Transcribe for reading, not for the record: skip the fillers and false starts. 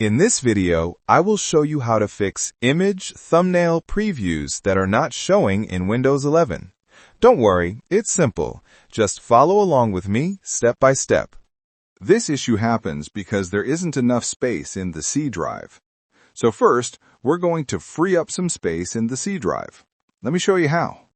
In this video, I will show you how to fix image thumbnail previews that are not showing in Windows 11. Don't worry, it's simple. Just follow along with me step by step. This issue happens because there isn't enough space in the C drive. So first, we're going to free up some space in the C drive. Let me show you how.